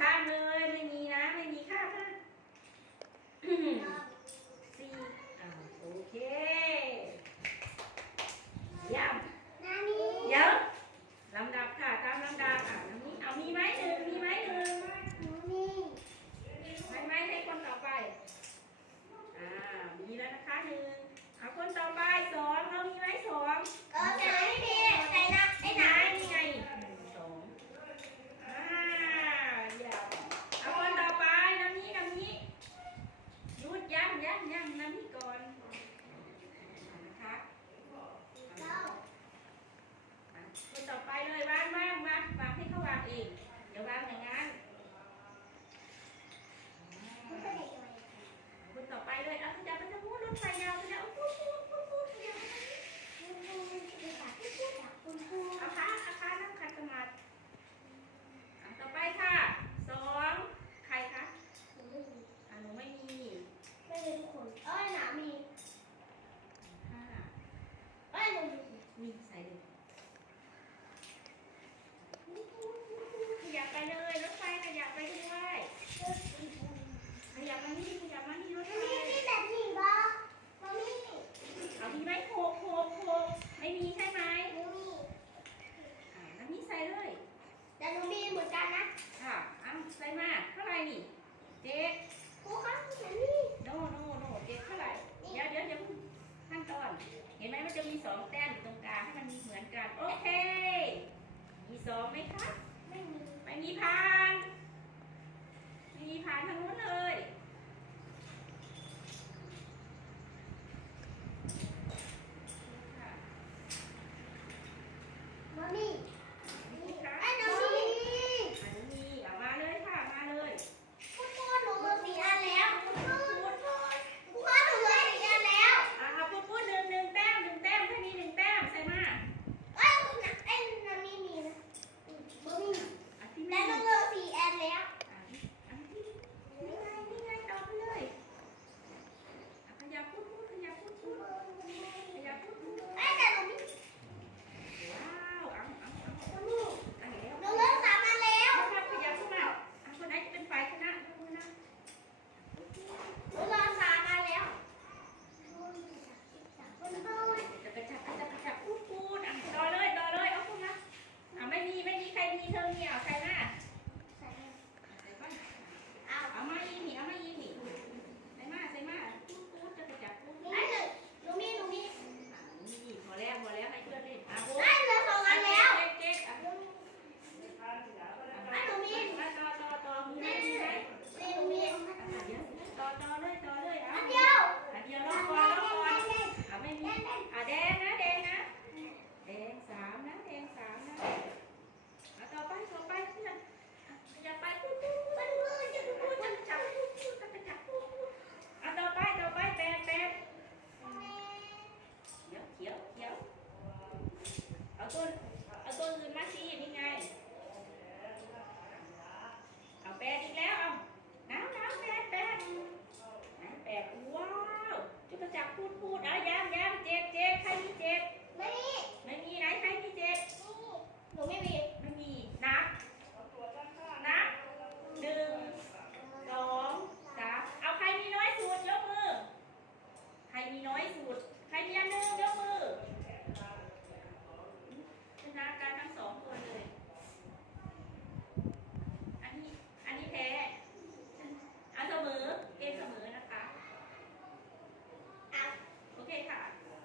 ข้ามเลยไม่มีนะ ไม่มีข้ามนะ me excited.